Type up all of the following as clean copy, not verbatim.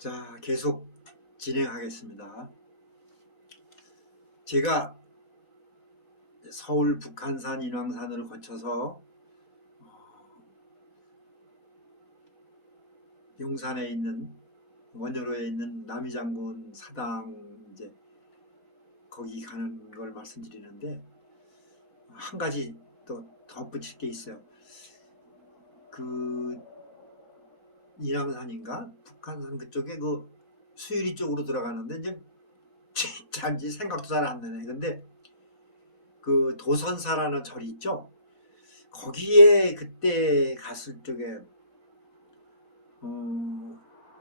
자, 계속 진행하겠습니다. 제가 서울 북한산 인왕산을 거쳐서 용산에 있는 원효로에 있는 남이장군 사당 이제 거기 가는 걸 말씀드리는데, 한 가지 또 덧붙일 게 있어요. 그 인왕산인가 북한산 그쪽에 그 수유리 쪽으로 들어가는데 이제 잘지 생각도 잘 안 나네. 근데 그 도선사라는 절이 있죠. 거기에 그때 갔을 적에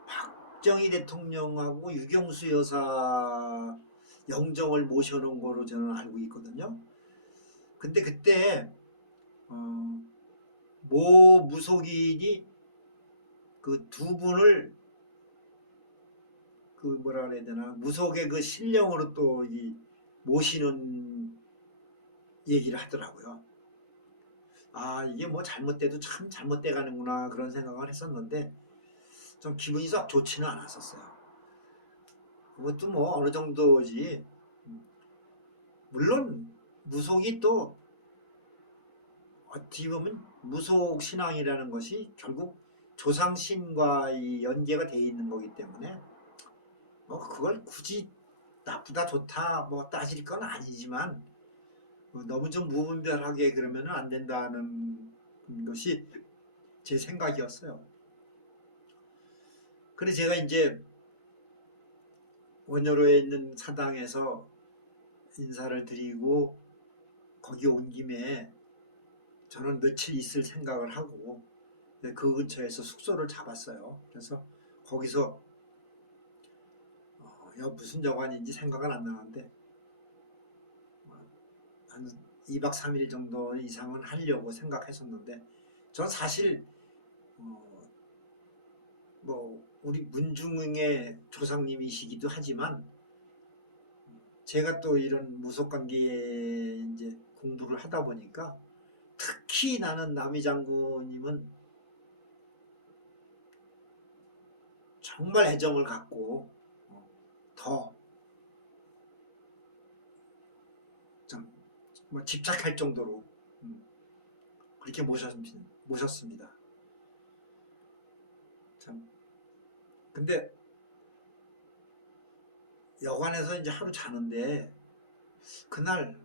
박정희 대통령하고 유경수 여사 영정을 모셔놓은 거로 저는 알고 있거든요. 근데 그때 모 무속인이 그 두 분을 그 뭐라 그래야 되나 무속의 그 신령으로 또 이 모시는 얘기를 하더라고요. 아, 이게 뭐 잘못돼도 참 잘못돼 가는구나 그런 생각을 했었는데 좀 기분이 썩 좋지는 않았었어요. 그것도 뭐 어느 정도지. 물론 무속이 또 어떻게 보면 무속 신앙이라는 것이 결국 조상신과의 연계가 돼 있는 거기 때문에 뭐 그걸 굳이 나쁘다 좋다 뭐 따질 건 아니지만 너무 좀 무분별하게 그러면은 안 된다는 것이 제 생각이었어요. 그래서 제가 이제 원효로에 있는 사당에서 인사를 드리고 거기 온 김에 저는 며칠 있을 생각을 하고 그 근처에서 숙소를 잡았어요. 그래서 거기서 무슨 정관인지 생각은 안 나는데 한 2박 3일 정도 이상은 하려고 생각했었는데 전 사실 뭐 우리 문중의 조상님이시기도 하지만 제가 또 이런 무속관계에 이제 공부를 하다 보니까 특히 나는 남이 장군님은 정말 애정을 갖고 더 좀 뭐 집착할 정도로 그렇게 모셨습니다. 참. 근데 여관에서 이제 하루 자는데 그날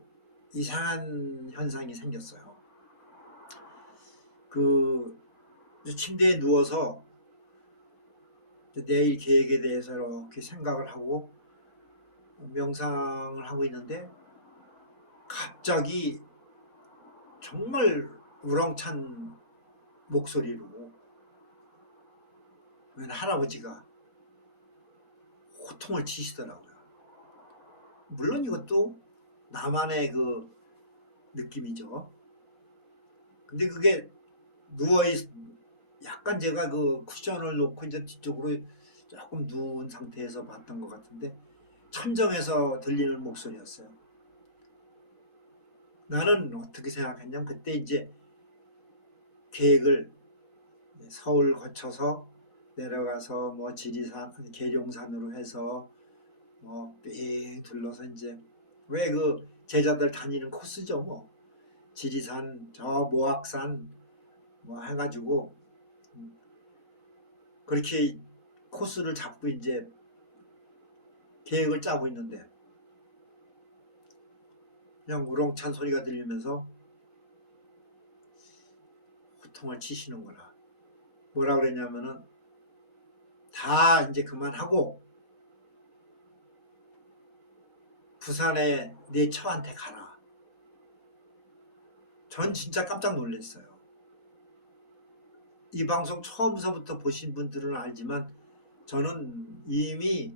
이상한 현상이 생겼어요. 그 침대에 누워서 내일 계획에 대해서 이렇게 생각을 하고 명상을 하고 있는데 갑자기 정말 우렁찬 목소리로 웬 할아버지가 호통을 치시더라고요. 물론 이것도 나만의 그 느낌이죠. 근데 그게 누워있 약간 제가 그 쿠션을 놓고 이제 뒤쪽으로 조금 누운 상태에서 봤던 것 같은데 천정에서 들리는 목소리였어요. 나는 어떻게 생각했냐면 그때 이제 계획을 서울 거쳐서 내려가서 뭐 지리산, 계룡산으로 해서 뭐삥 둘러서 이제 왜 그 제자들 다니는 코스죠 뭐 지리산 저 모악산 뭐 해가지고 그렇게 코스를 잡고 이제 계획을 짜고 있는데 그냥 우렁찬 소리가 들리면서 호통을 치시는 거라. 뭐라 그랬냐면은 다 이제 그만하고 부산에 내 처한테 가라. 전 진짜 깜짝 놀랐어요. 이 방송 처음서부터 보신 분들은 알지만 저는 이미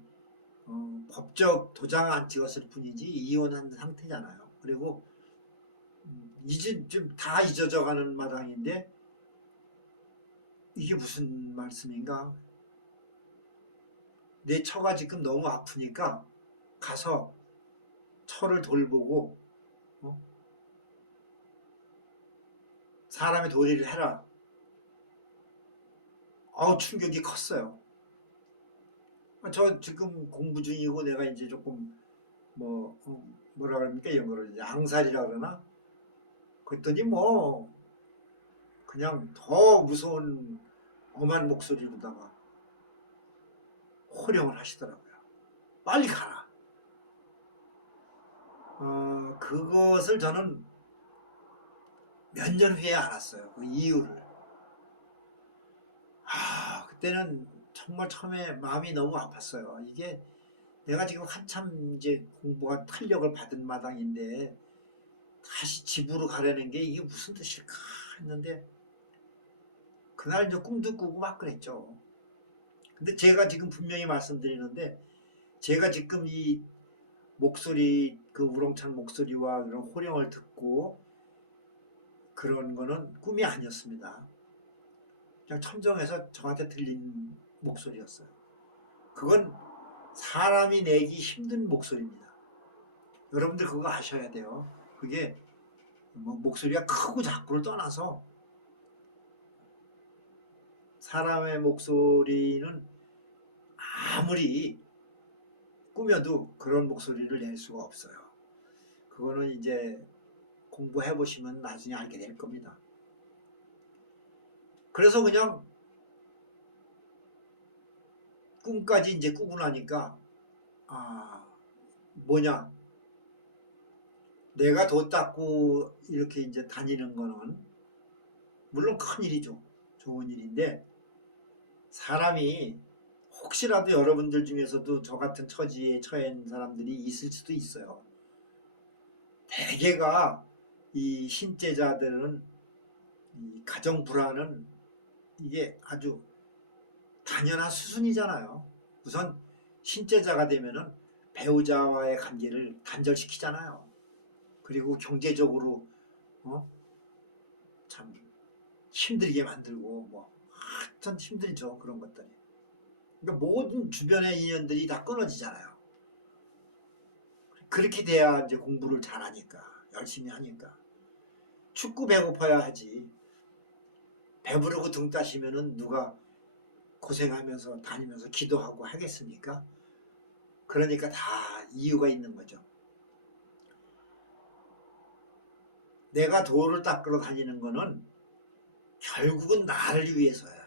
법적 도장 안 찍었을 뿐이지 이혼한 상태잖아요. 그리고 이제 좀 다 잊어져 가는 마당인데 이게 무슨 말씀인가? 내 처가 지금 너무 아프니까 가서 처를 돌보고 어? 사람의 도리를 해라. 아우 충격이 컸어요. 저 지금 공부 중이고 내가 이제 조금 뭐라 그럽니까 이런 거를 이제 앙살이라 그러나 그랬더니 뭐 그냥 더 무서운 엄한 목소리로다가 호령을 하시더라고요. 빨리 가라. 그것을 저는 몇 년 후에 알았어요. 그 이유를. 그때는 정말 처음에 마음이 너무 아팠어요. 이게 내가 지금 한참 이제 공부가 탄력을 받은 마당인데 다시 집으로 가려는 게 이게 무슨 뜻일까 했는데 그날 이제 꿈도 꾸고 막 그랬죠. 근데 제가 지금 분명히 말씀드리는데 제가 지금 이 목소리 그 우렁찬 목소리와 그런 호령을 듣고 그런 거는 꿈이 아니었습니다. 그냥 천정에서 저한테 들린 목소리였어요. 그건 사람이 내기 힘든 목소리입니다. 여러분들 그거 아셔야 돼요. 그게 뭐 목소리가 크고 작고를 떠나서 사람의 목소리는 아무리 꾸며도 그런 목소리를 낼 수가 없어요. 그거는 이제 공부해 보시면 나중에 알게 될 겁니다. 그래서 그냥 꿈까지 이제 꾸고 나니까 뭐냐 내가 도 닦고 이렇게 이제 다니는 거는 물론 큰 일이죠. 좋은 일인데 사람이 혹시라도 여러분들 중에서도 저 같은 처지에 처한 사람들이 있을 수도 있어요. 대개가 이 신제자들은 이 가정 불화는 이게 아주 당연한 수순이잖아요. 우선 신제자가 되면은 배우자와의 관계를 단절시키잖아요. 그리고 경제적으로 참 힘들게 만들고 뭐 하여튼 힘들죠. 그런 것들이. 그러니까 모든 주변의 인연들이 다 끊어지잖아요. 그렇게 돼야 이제 공부를 잘하니까 열심히 하니까 춥고 배고파야 하지. 배부르고 등 따시면은 누가 고생하면서 다니면서 기도하고 하겠습니까? 그러니까 다 이유가 있는 거죠. 내가 도를 닦으러 다니는 거는 결국은 나를 위해서야.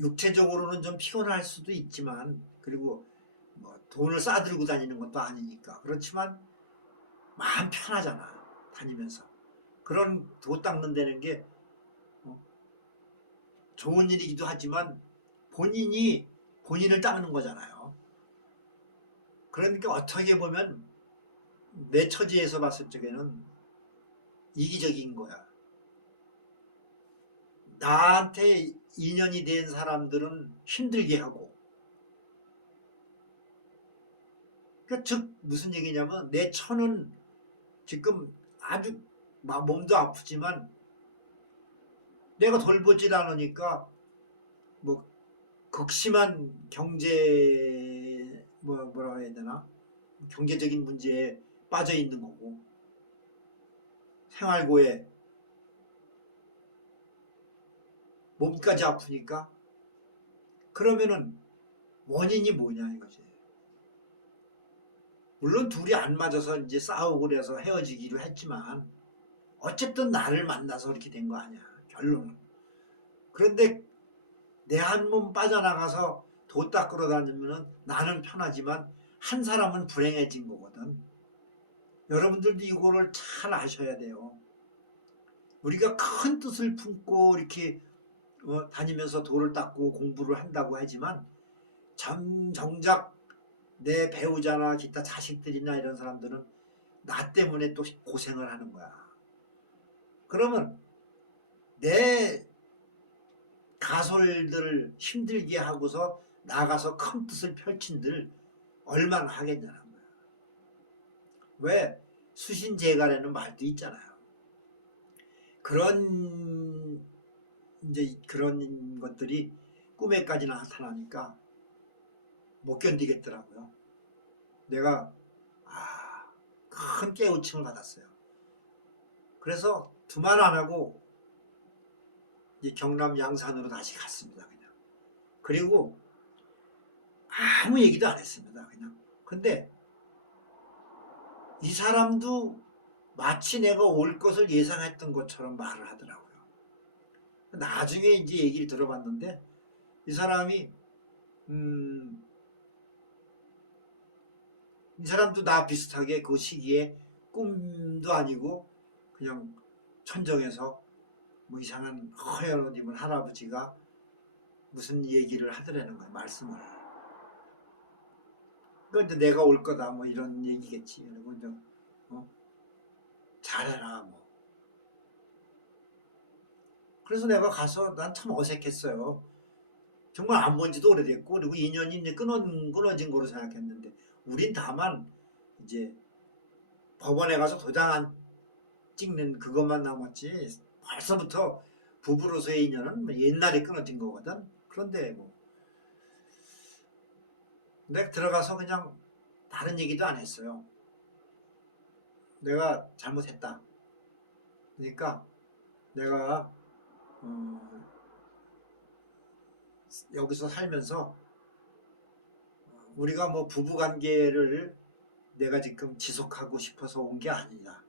육체적으로는 좀 피곤할 수도 있지만 그리고 뭐 돈을 싸들고 다니는 것도 아니니까 그렇지만 마음 편하잖아 다니면서. 그런 도 닦는 데는 게 좋은 일이기도 하지만 본인이 본인을 닦는 거잖아요. 그러니까 어떻게 보면 내 처지에서 봤을 적에는 이기적인 거야. 나한테 인연이 된 사람들은 힘들게 하고 그러니까 즉 무슨 얘기냐면 내 처는 지금 아주 몸도 아프지만 내가 돌보질 않으니까 뭐 극심한 경제 뭐라 해야 되나 경제적인 문제에 빠져 있는 거고 생활고에 몸까지 아프니까 그러면은 원인이 뭐냐 이거지. 물론 둘이 안 맞아서 이제 싸우고 그래서 헤어지기로 했지만 어쨌든 나를 만나서 그렇게 된 거 아니야 결론은. 그런데 내 한 몸 빠져나가서 도 닦으러 다니면 나는 편하지만 한 사람은 불행해진 거거든. 여러분들도 이거를 잘 아셔야 돼요. 우리가 큰 뜻을 품고 이렇게 다니면서 도를 닦고 공부를 한다고 하지만 정작 내 배우자나 기타 자식들이나 이런 사람들은 나 때문에 또 고생을 하는 거야. 그러면 내 가솔들을 힘들게 하고서 나가서 큰 뜻을 펼친들 얼마나 하겠냐는 거야. 왜? 수신제가라는 말도 있잖아요. 그런 것들이 꿈에까지 나타나니까 못 견디겠더라고요. 내가 큰 깨우침을 받았어요. 그래서 두말 안 하고 이제 경남 양산으로 다시 갔습니다. 그냥 그리고 아무 얘기도 안 했습니다. 그냥. 근데 이 사람도 마치 내가 올 것을 예상했던 것처럼 말을 하더라고요. 나중에 이제 얘기를 들어봤는데 이 사람이 이 사람도 나 비슷하게 그 시기에 꿈도 아니고 그냥 천정에서 뭐 이상한 허연 옷 입은 할아버지가 무슨 얘기를 하더라는 거야, 말씀을. 그러니까 이제 내가 올 거다 뭐 이런 얘기겠지. 그리고 이제 잘해라 뭐. 그래서 내가 가서 난 참 어색했어요. 정말 안 본 지도 오래됐고 그리고 인연이 이제 끊어진 거로 생각했는데 우린 다만 이제 법원에 가서 도장 안 찍는 그것만 남았지 벌써부터 부부로서의 인연은 뭐 옛날에 끊어진 거거든. 그런데 뭐 내가 들어가서 그냥 다른 얘기도 안 했어요. 내가 잘못했다. 그러니까 내가 여기서 살면서 우리가 뭐 부부관계를 내가 지금 지속하고 싶어서 온 게 아니다.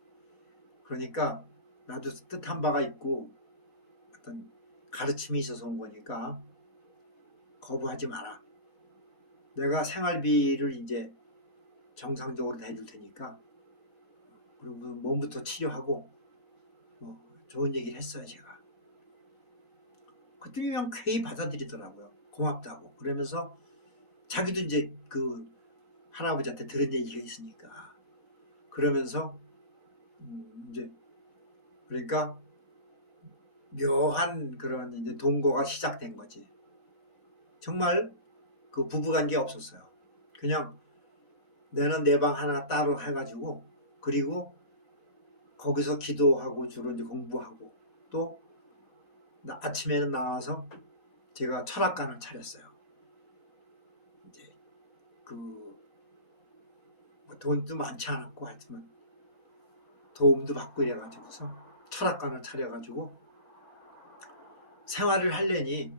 그러니까 나도 뜻한 바가 있고 어떤 가르침이 있어서 온 거니까 거부하지 마라. 내가 생활비를 이제 정상적으로 내줄 테니까 그리고 몸부터 치료하고 좋은 얘기를 했어요 제가. 그때 그냥 쾌히 받아들이더라고요. 고맙다고. 그러면서 자기도 이제 그 할아버지한테 들은 얘기가 있으니까 그러면서 이제 그러니까 묘한 그런 이제 동거가 시작된 거지. 정말 그 부부관계 없었어요. 그냥 내는 내 방 하나 따로 해가지고 그리고 거기서 기도하고 주로 이제 공부하고 또 아침에는 나와서 제가 철학관을 차렸어요. 이제 그 뭐 돈도 많지 않았고 하지만 도움도 받고 이래가지고서 철학관을 차려가지고 생활을 하려니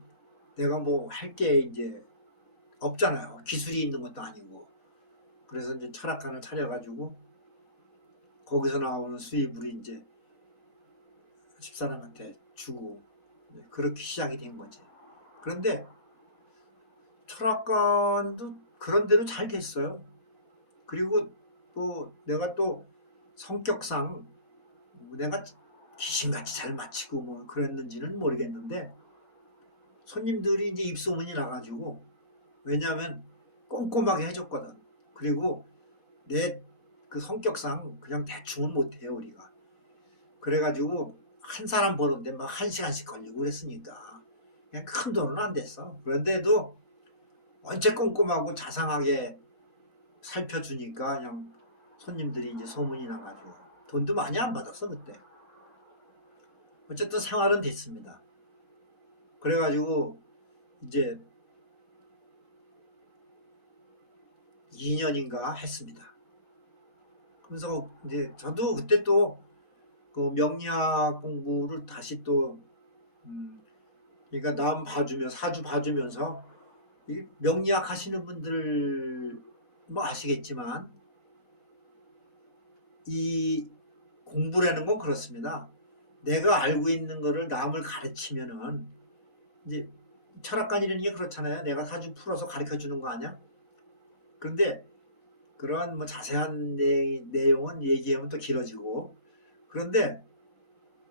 내가 뭐 할 게 이제 없잖아요. 기술이 있는 것도 아니고. 그래서 이제 철학관을 차려가지고 거기서 나오는 수입으로 이제 집사람한테 주고 그렇게 시작이 된 거지. 그런데 철학관도 그런 대로 잘 됐어요. 그리고 또 내가 또 성격상 내가 귀신같이 잘 마치고 뭐 그랬는지는 모르겠는데 손님들이 이제 입소문이 나가지고 왜냐하면 꼼꼼하게 해줬거든. 그리고 내 그 성격상 그냥 대충은 못해요 우리가. 그래가지고 한 사람 보는데 막 1시간씩 걸리고 그랬으니까 그냥 큰 돈은 안 됐어. 그런데도 언제 꼼꼼하고 자상하게 살펴주니까 그냥 손님들이 이제 소문이 나가지고 돈도 많이 안 받았어 그때. 어쨌든 생활은 됐습니다. 그래가지고 이제 2년인가 했습니다. 그래서 이제 저도 그때 또 그 명리학 공부를 다시 또 그러니까 남 봐주면 사주 봐주면서 이 명리학 하시는 분들 뭐 아시겠지만 이 공부라는 건 그렇습니다. 내가 알고 있는 거를 남을 가르치면은 이제 철학관이라는 게 그렇잖아요. 내가 사주 풀어서 가르쳐 주는 거 아니야? 그런데 그런 뭐 자세한 내용은 얘기하면 또 길어지고 그런데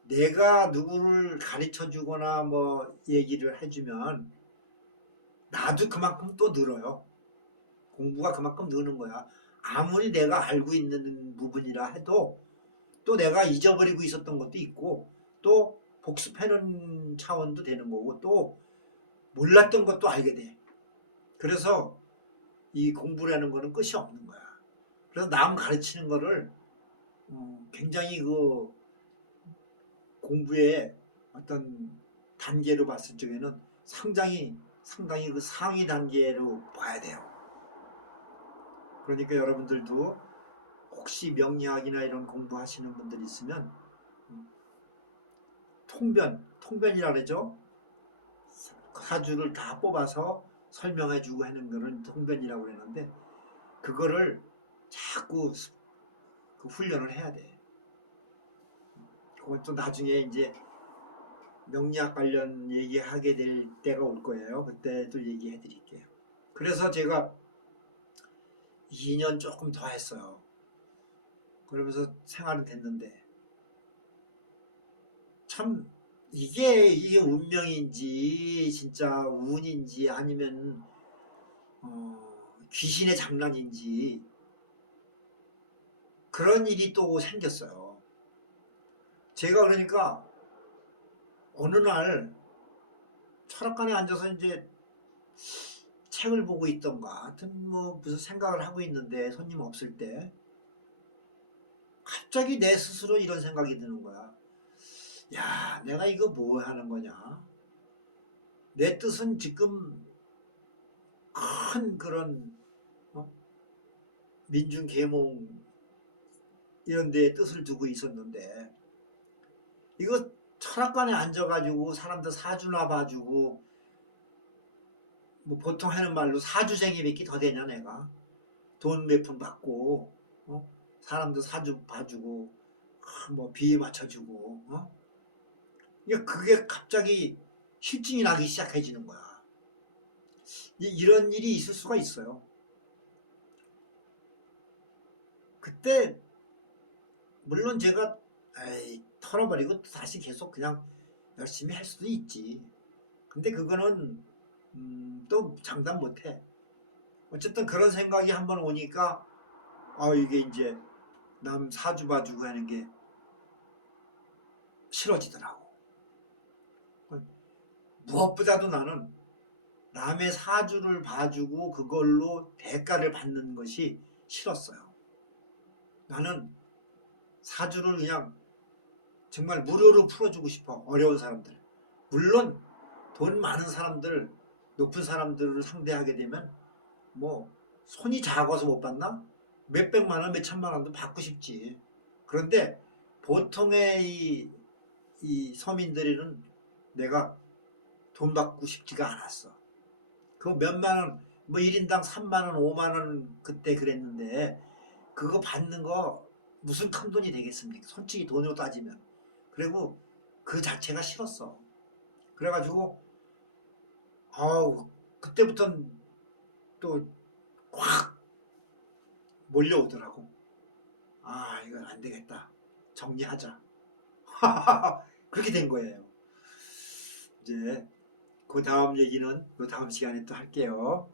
내가 누구를 가르쳐 주거나 뭐 얘기를 해주면 나도 그만큼 또 늘어요. 공부가 그만큼 느는 거야. 아무리 내가 알고 있는 부분이라 해도 또 내가 잊어버리고 있었던 것도 있고 또 복습하는 차원도 되는 거고 또 몰랐던 것도 알게 돼. 그래서 이 공부라는 거는 끝이 없는 거야. 그래서 남 가르치는 거를 굉장히 그 공부의 어떤 단계로 봤을 적에는 상당히 그 상위 단계로 봐야 돼요. 그러니까 여러분들도 혹시 명리학이나 이런 공부하시는 분들 있으면 통변이라 그러죠. 사주를 다 뽑아서 설명해주고 하는 거는 통변이라고 그러는데 그거를 자꾸 그 훈련을 해야 돼. 그건 또 나중에 이제 명리학 관련 얘기하게 될 때가 올 거예요. 그때 또 얘기해 드릴게요. 그래서 제가 2년 조금 더 했어요. 그러면서 생활은 됐는데 참 이게 운명인지 진짜 운인지 아니면 귀신의 장난인지 그런 일이 또 생겼어요. 제가 그러니까 어느 날 철학관에 앉아서 이제 책을 보고 있던가 하여튼 뭐 무슨 생각을 하고 있는데 손님 없을 때 갑자기 내 스스로 이런 생각이 드는 거야. 야, 내가 이거 뭐 하는 거냐? 내 뜻은 지금 큰 그런 민중계몽 이런 데에 뜻을 두고 있었는데 이거 철학관에 앉아가지고 사람들 사주나 봐주고 뭐 보통 하는 말로 사주쟁이밖에 더 되냐 내가 돈 몇 푼 받고 사람들 사주 봐주고 뭐 비위 맞춰주고 그게 갑자기 실증이 나기 시작해지는 거야. 이런 일이 있을 수가 있어요. 그때 물론 제가 털어버리고 다시 계속 그냥 열심히 할 수도 있지. 근데 그거는 또 장담 못해. 어쨌든 그런 생각이 한번 오니까 이게 이제 남 사주 봐주고 하는 게 싫어지더라고. 무엇보다도 나는 남의 사주를 봐주고 그걸로 대가를 받는 것이 싫었어요. 나는 사주를 그냥 정말 무료로 풀어주고 싶어. 어려운 사람들. 물론 돈 많은 사람들, 높은 사람들을 상대하게 되면 뭐 손이 작아서 못 받나? 몇백만 원, 몇천만 원도 받고 싶지. 그런데 보통의 이 서민들은 내가 돈 받고 싶지가 않았어. 그 몇만 원, 뭐 1인당 3만 원, 5만 원 그때 그랬는데 그거 받는 거 무슨 큰 돈이 되겠습니까? 솔직히 돈으로 따지면. 그리고 그 자체가 싫었어. 그래가지고 그때부터는 또 확 몰려오더라고. 이건 안 되겠다. 정리하자. 그렇게 된 거예요. 이제 그 다음 얘기는 그 다음 시간에 또 할게요.